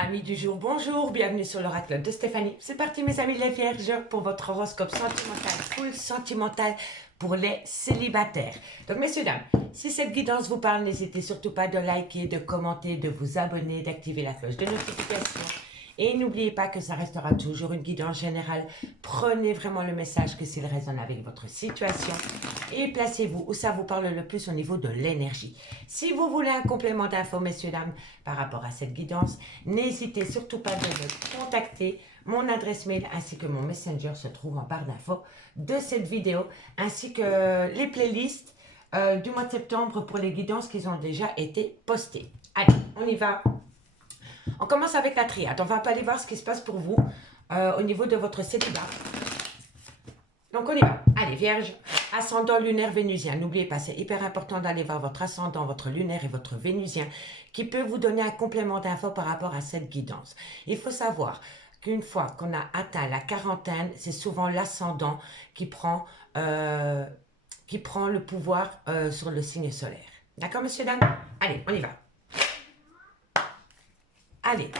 Amis du jour, bonjour, bienvenue sur l'oracle de Stéphanie. C'est parti mes amis les vierges pour votre horoscope sentimental, full sentimental pour les célibataires. Donc messieurs, dames, si cette guidance vous parle, n'hésitez surtout pas de liker, de commenter, de vous abonner, d'activer la cloche de notification. Et n'oubliez pas que ça restera toujours une guidance générale. Prenez vraiment le message que s'il résonne avec votre situation et placez-vous où ça vous parle le plus au niveau de l'énergie. Si vous voulez un complément d'infos, messieurs, dames, par rapport à cette guidance, n'hésitez surtout pas de me contacter. Mon adresse mail ainsi que mon messenger se trouvent en barre d'infos de cette vidéo, ainsi que les playlists du mois de septembre pour les guidances qui ont déjà été postées. Allez, on y va. On commence avec la triade. On va aller voir ce qui se passe pour vous au niveau de votre célibat. Donc on y va. Allez, Vierge, ascendant lunaire vénusien. N'oubliez pas, c'est hyper important d'aller voir votre ascendant, votre lunaire et votre vénusien qui peut vous donner un complément d'infos par rapport à cette guidance. Il faut savoir qu'une fois qu'on a atteint la quarantaine, c'est souvent l'ascendant qui prend le pouvoir sur le signe solaire. D'accord, messieurs, dames? Allez, on y va. Allez,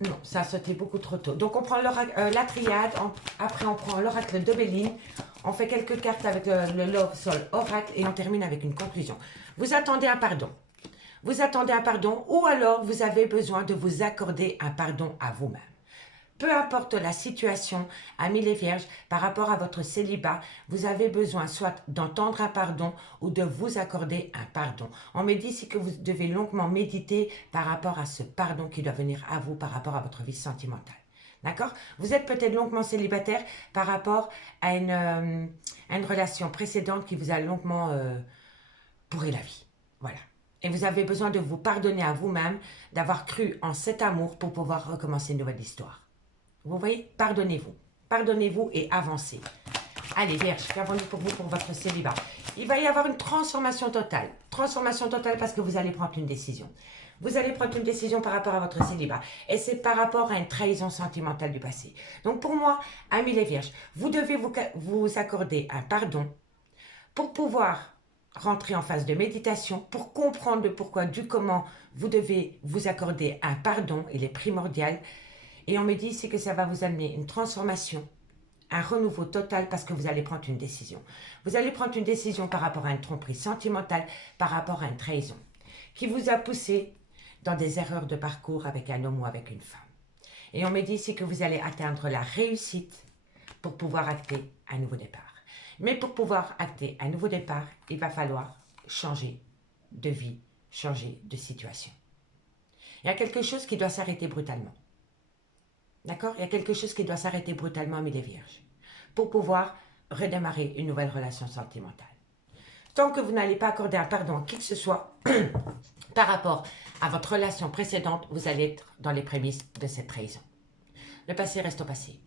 non, ça a sauté beaucoup trop tôt. Donc, on prend la triade, après on prend l'oracle de Béline, on fait quelques cartes avec le Love Soul Oracle et on termine avec une conclusion. Vous attendez un pardon. Vous attendez un pardon ou alors vous avez besoin de vous accorder un pardon à vous-même. Peu importe la situation, amis les vierges, par rapport à votre célibat, vous avez besoin soit d'entendre un pardon ou de vous accorder un pardon. On me dit ici que vous devez longuement méditer par rapport à ce pardon qui doit venir à vous par rapport à votre vie sentimentale. D'accord? Vous êtes peut-être longuement célibataire par rapport à une relation précédente qui vous a longuement pourri la vie. Voilà. Et vous avez besoin de vous pardonner à vous-même, d'avoir cru en cet amour pour pouvoir recommencer une nouvelle histoire. Vous voyez, pardonnez-vous. Pardonnez-vous et avancez. Allez, Vierge, qu'avons-nous pour vous pour votre célibat? Il va y avoir une transformation totale. Transformation totale parce que vous allez prendre une décision. Vous allez prendre une décision par rapport à votre célibat. Et c'est par rapport à une trahison sentimentale du passé. Donc pour moi, amis les Vierges, vous devez vous accorder un pardon pour pouvoir rentrer en phase de méditation, pour comprendre le pourquoi du comment vous devez vous accorder un pardon. Il est primordial. Et on me dit ici que ça va vous amener une transformation, un renouveau total parce que vous allez prendre une décision. Vous allez prendre une décision par rapport à une tromperie sentimentale, par rapport à une trahison, qui vous a poussé dans des erreurs de parcours avec un homme ou avec une femme. Et on me dit ici que vous allez atteindre la réussite pour pouvoir acter un nouveau départ. Mais pour pouvoir acter un nouveau départ, il va falloir changer de vie, changer de situation. Il y a quelque chose qui doit s'arrêter brutalement. D'accord? Il y a quelque chose qui doit s'arrêter brutalement, mais les vierges, pour pouvoir redémarrer une nouvelle relation sentimentale. Tant que vous n'allez pas accorder un pardon à qui que ce soit par rapport à votre relation précédente, vous allez être dans les prémices de cette trahison. Le passé reste au passé.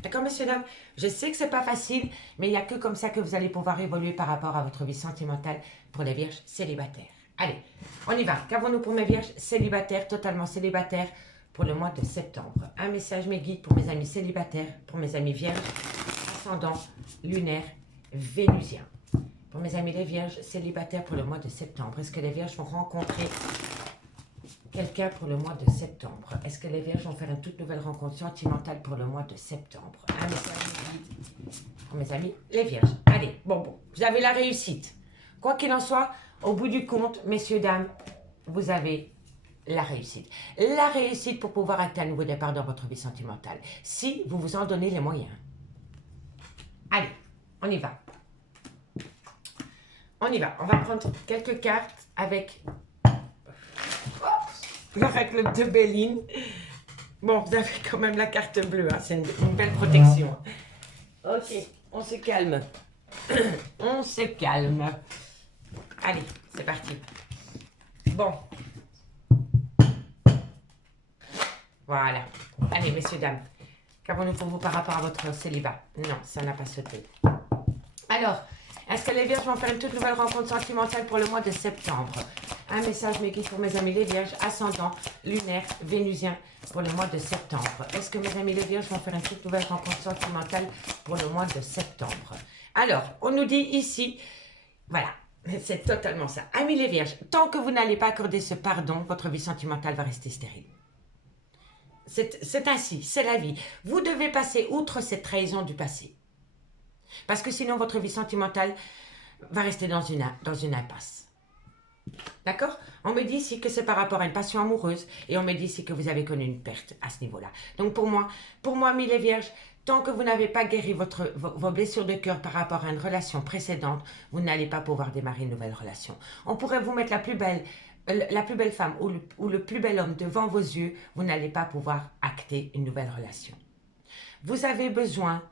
D'accord, messieurs, dames? Je sais que ce n'est pas facile, mais il n'y a que comme ça que vous allez pouvoir évoluer par rapport à votre vie sentimentale pour les vierges célibataires. Allez, on y va. Qu'avons-nous pour mes vierges célibataires, totalement célibataires, pour le mois de septembre? Un message, mes guides, pour mes amis célibataires, pour mes amis vierges, ascendant, lunaire, vénusien. Pour mes amis les vierges célibataires pour le mois de septembre, est-ce que les vierges vont rencontrer quelqu'un pour le mois de septembre? Est-ce que les vierges vont faire une toute nouvelle rencontre sentimentale pour le mois de septembre? Un message, mes guides, pour mes amis les vierges. Allez, bon, vous avez la réussite. Quoi qu'il en soit, au bout du compte, messieurs, dames, vous avez la réussite. La réussite pour pouvoir acter un nouveau départ dans votre vie sentimentale. Si vous vous en donnez les moyens. Allez, on y va. On y va. On va prendre quelques cartes avec l'oracle de Béline. Bon, vous avez quand même la carte bleue. Hein. C'est une belle protection. Ok, on se calme. On se calme. Allez, c'est parti. Bon. Voilà. Allez, messieurs, dames, qu'avons-nous pour vous par rapport à votre célibat? Non, ça n'a pas sauté. Alors, est-ce que les vierges vont faire une toute nouvelle rencontre sentimentale pour le mois de septembre? Un message, mes guides, pour mes amis les vierges, ascendant, lunaire, vénusien, pour le mois de septembre. Est-ce que mes amis les vierges vont faire une toute nouvelle rencontre sentimentale pour le mois de septembre? Alors, on nous dit ici, voilà, c'est totalement ça. Amis les vierges, tant que vous n'allez pas accorder ce pardon, votre vie sentimentale va rester stérile. c'est ainsi, c'est la vie. Vous devez passer outre cette trahison du passé. Parce que sinon, votre vie sentimentale va rester dans une impasse. D'accord? On me dit ici que c'est par rapport à une passion amoureuse et on me dit ici que vous avez connu une perte à ce niveau-là. Donc pour moi, mille et vierges, tant que vous n'avez pas guéri vos blessures de cœur par rapport à une relation précédente, vous n'allez pas pouvoir démarrer une nouvelle relation. On pourrait vous mettre la plus belle femme ou le plus bel homme devant vos yeux, vous n'allez pas pouvoir acter une nouvelle relation. Vous avez besoin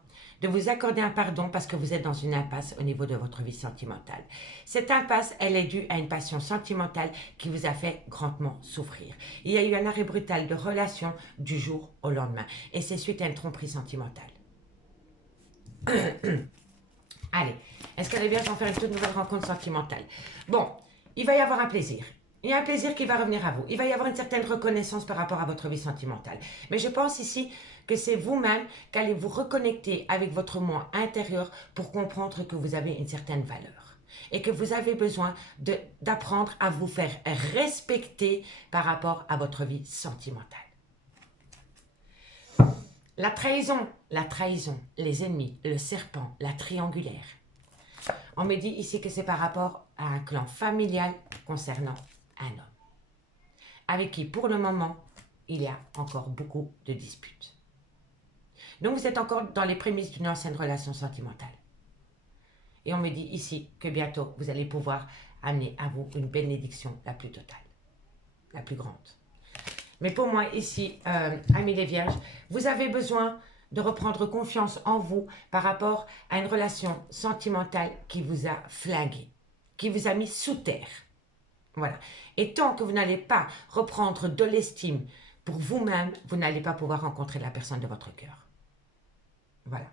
de vous accorder un pardon parce que vous êtes dans une impasse au niveau de votre vie sentimentale. Cette impasse, elle est due à une passion sentimentale qui vous a fait grandement souffrir. Il y a eu un arrêt brutal de relation du jour au lendemain et c'est suite à une tromperie sentimentale. Allez, est-ce que les vierges vont faire une toute nouvelle rencontre sentimentale? Bon, il va y avoir un plaisir. Il y a un plaisir qui va revenir à vous. Il va y avoir une certaine reconnaissance par rapport à votre vie sentimentale. Mais je pense ici que c'est vous-même qui allez vous reconnecter avec votre moi intérieur pour comprendre que vous avez une certaine valeur. Et que vous avez besoin d'apprendre à vous faire respecter par rapport à votre vie sentimentale. La trahison, les ennemis, le serpent, la triangulaire. On me dit ici que c'est par rapport à un clan familial concernant un homme, avec qui pour le moment, il y a encore beaucoup de disputes. Donc vous êtes encore dans les prémices d'une ancienne relation sentimentale. Et on me dit ici que bientôt, vous allez pouvoir amener à vous une bénédiction la plus totale, la plus grande. Mais pour moi ici, amis les vierges, vous avez besoin de reprendre confiance en vous par rapport à une relation sentimentale qui vous a flingué, qui vous a mis sous terre. Voilà. Et tant que vous n'allez pas reprendre de l'estime pour vous-même, vous n'allez pas pouvoir rencontrer la personne de votre cœur. Voilà.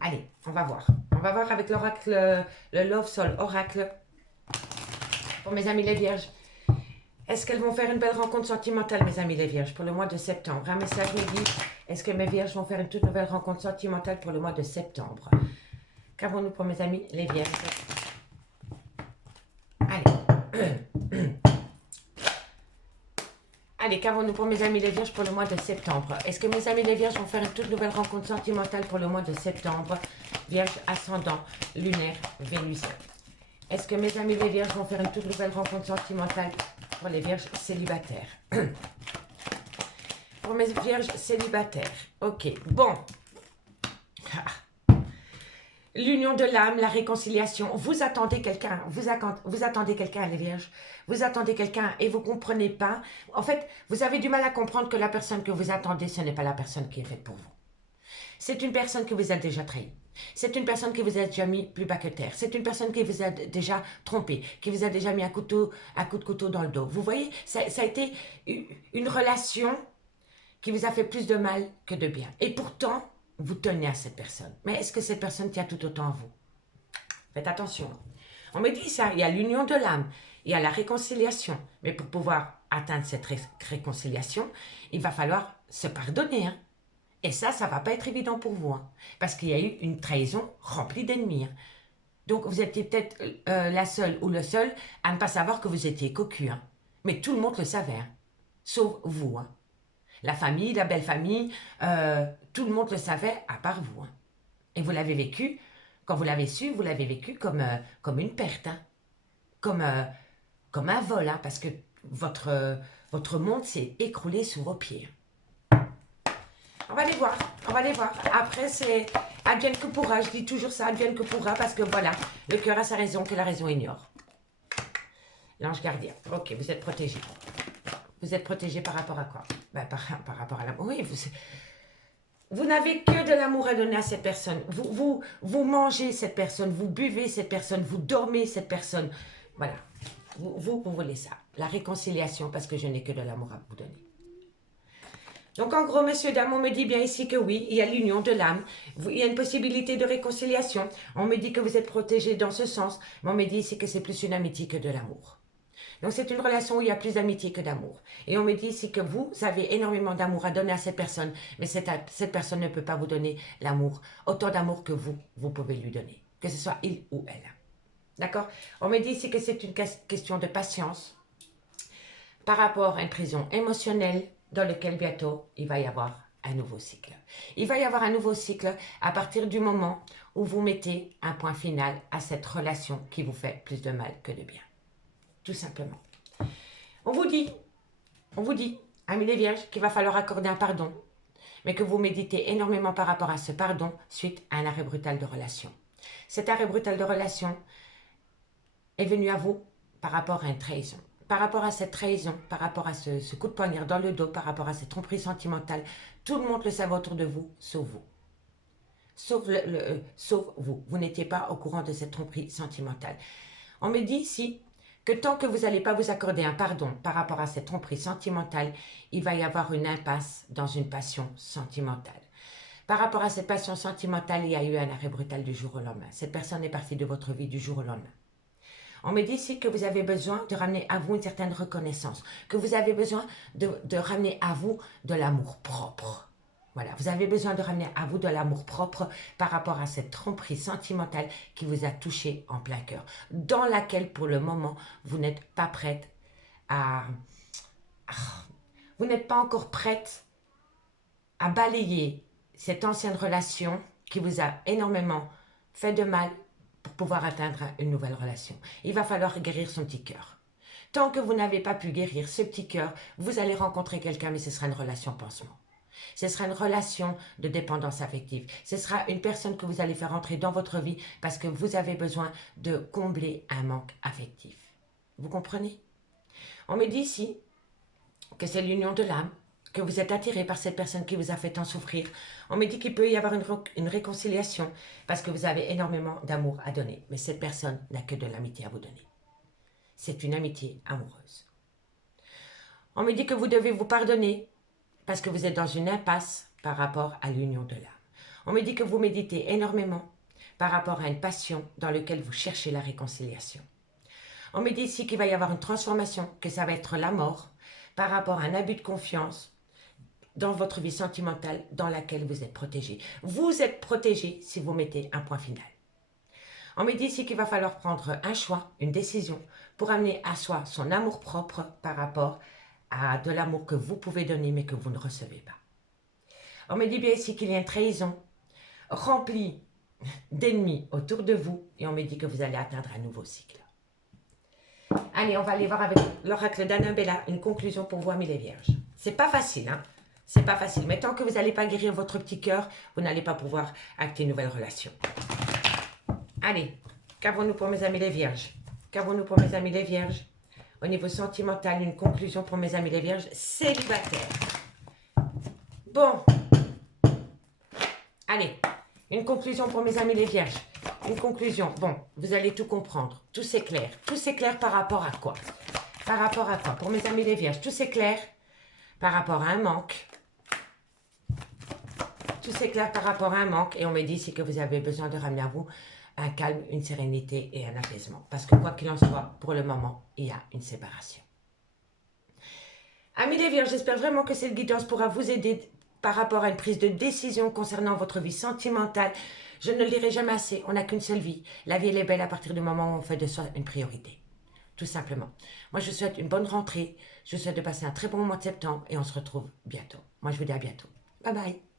Allez, on va voir. On va voir avec l'oracle, le Love Soul Oracle. Pour mes amis les vierges. Est-ce qu'elles vont faire une belle rencontre sentimentale, mes amis les vierges, pour le mois de septembre? Un message me dit, est-ce que mes vierges vont faire une toute nouvelle rencontre sentimentale pour le mois de septembre? Qu'avons-nous pour mes amis les vierges? Allez. Allez, qu'avons-nous pour mes amis les vierges pour le mois de septembre? Est-ce que mes amis les vierges vont faire une toute nouvelle rencontre sentimentale pour le mois de septembre? Vierge ascendant, lunaire, Vénus. Est-ce que mes amis les vierges vont faire une toute nouvelle rencontre sentimentale pour les vierges célibataires? Pour mes vierges célibataires. Ok, bon. L'union de l'âme, la réconciliation. Vous attendez quelqu'un, vous attendez quelqu'un, les vierges. Vous attendez quelqu'un et vous ne comprenez pas. En fait, vous avez du mal à comprendre que la personne que vous attendez, ce n'est pas la personne qui est faite pour vous. C'est une personne qui vous a déjà trahi. C'est une personne qui vous a déjà mis plus bas que terre. C'est une personne qui vous a déjà trompé, qui vous a déjà mis un coup de couteau dans le dos. Vous voyez, ça a été une relation qui vous a fait plus de mal que de bien. Et pourtant, vous tenez à cette personne. Mais est-ce que cette personne tient tout autant à vous? Faites attention. On me dit ça, il y a l'union de l'âme, il y a la réconciliation. Mais pour pouvoir atteindre cette réconciliation, il va falloir se pardonner. Hein. Et ça ne va pas être évident pour vous. Hein, parce qu'il y a eu une trahison remplie d'ennemis. Hein. Donc vous étiez peut-être la seule ou le seul à ne pas savoir que vous étiez cocu. Hein. Mais tout le monde le savait. Hein. Sauf vous. Hein. La famille, la belle famille, tout le monde le savait à part vous. Hein. Et vous l'avez vécu, quand vous l'avez su, vous l'avez vécu comme une perte. Hein. Comme un vol, hein, parce que votre monde s'est écroulé sous vos pieds. On va les voir, on va les voir. Après, c'est advienne que pourra, je dis toujours ça, advienne que pourra, parce que voilà, le cœur a sa raison que la raison ignore. L'ange gardien, ok, vous êtes protégé. Vous êtes protégé par rapport à quoi? Ben, par rapport à l'amour. Oui, vous n'avez que de l'amour à donner à cette personne. Vous mangez cette personne, vous buvez cette personne, vous dormez cette personne. Voilà, vous voulez ça. La réconciliation, parce que je n'ai que de l'amour à vous donner. Donc en gros, messieurs, dames, on me dit bien ici que oui, il y a l'union de l'âme, il y a une possibilité de réconciliation. On me dit que vous êtes protégés dans ce sens, mais on me dit ici que c'est plus une amitié que de l'amour. Donc c'est une relation où il y a plus d'amitié que d'amour. Et on me dit ici que vous avez énormément d'amour à donner à cette personne, mais cette personne ne peut pas vous donner l'amour, autant d'amour que vous pouvez lui donner, que ce soit il ou elle. D'accord? On me dit ici que c'est une question de patience par rapport à une prison émotionnelle, dans lequel bientôt il va y avoir un nouveau cycle. Il va y avoir un nouveau cycle à partir du moment où vous mettez un point final à cette relation qui vous fait plus de mal que de bien. Tout simplement. On vous dit, amis les vierges, qu'il va falloir accorder un pardon, mais que vous méditez énormément par rapport à ce pardon suite à un arrêt brutal de relation. Cet arrêt brutal de relation est venu à vous par rapport à une trahison. Par rapport à cette trahison, par rapport à ce coup de poignard dans le dos, par rapport à cette tromperie sentimentale, tout le monde le savait autour de vous, sauf vous. Sauf vous. Vous n'étiez pas au courant de cette tromperie sentimentale. On me dit ici que tant que vous n'allez pas vous accorder un pardon par rapport à cette tromperie sentimentale, il va y avoir une impasse dans une passion sentimentale. Par rapport à cette passion sentimentale, il y a eu un arrêt brutal du jour au lendemain. Cette personne est partie de votre vie du jour au lendemain. On me dit ici que vous avez besoin de ramener à vous une certaine reconnaissance, que vous avez besoin de ramener à vous de l'amour propre. Voilà, vous avez besoin de ramener à vous de l'amour propre par rapport à cette tromperie sentimentale qui vous a touché en plein cœur, dans laquelle pour le moment, vous n'êtes pas prête à... Vous n'êtes pas encore prête à balayer cette ancienne relation qui vous a énormément fait de mal pour pouvoir atteindre une nouvelle relation. Il va falloir guérir son petit cœur. Tant que vous n'avez pas pu guérir ce petit cœur, vous allez rencontrer quelqu'un, mais ce sera une relation pansement. Ce sera une relation de dépendance affective. Ce sera une personne que vous allez faire entrer dans votre vie parce que vous avez besoin de combler un manque affectif. Vous comprenez? On me dit ici que c'est l'union de l'âme, que vous êtes attiré par cette personne qui vous a fait tant souffrir. On me dit qu'il peut y avoir une réconciliation parce que vous avez énormément d'amour à donner. Mais cette personne n'a que de l'amitié à vous donner. C'est une amitié amoureuse. On me dit que vous devez vous pardonner parce que vous êtes dans une impasse par rapport à l'union de l'âme. On me dit que vous méditez énormément par rapport à une passion dans laquelle vous cherchez la réconciliation. On me dit ici qu'il va y avoir une transformation, que ça va être la mort par rapport à un abus de confiance dans votre vie sentimentale dans laquelle vous êtes protégé. Vous êtes protégé si vous mettez un point final. On me dit ici qu'il va falloir prendre un choix, une décision pour amener à soi son amour propre par rapport à de l'amour que vous pouvez donner mais que vous ne recevez pas. On me dit bien ici qu'il y a une trahison remplie d'ennemis autour de vous et on me dit que vous allez atteindre un nouveau cycle. Allez, on va aller voir avec l'oracle d'Annabella une conclusion pour vous, amis les vierges. C'est pas facile, hein? C'est pas facile. Mais tant que vous n'allez pas guérir votre petit cœur, vous n'allez pas pouvoir acter une nouvelle relation. Allez, qu'avons-nous pour mes amis les vierges? Qu'avons-nous pour mes amis les vierges? Au niveau sentimental, une conclusion pour mes amis les vierges célibataires. Bon. Allez, une conclusion pour mes amis les vierges. Une conclusion. Bon, vous allez tout comprendre. Tout c'est clair. Tout c'est clair par rapport à quoi? Par rapport à quoi? Pour mes amis les vierges, tout c'est clair par rapport à un manque. Tout c'est clair par rapport à un manque. Et on me dit ici que vous avez besoin de ramener à vous un calme, une sérénité et un apaisement. Parce que quoi qu'il en soit, pour le moment, il y a une séparation. Amis les vierges, j'espère vraiment que cette guidance pourra vous aider par rapport à une prise de décision concernant votre vie sentimentale. Je ne le dirai jamais assez, on n'a qu'une seule vie. La vie, elle est belle à partir du moment où on fait de soi une priorité. Tout simplement. Moi, je vous souhaite une bonne rentrée. Je vous souhaite de passer un très bon mois de septembre et on se retrouve bientôt. Moi, je vous dis à bientôt. Bye bye.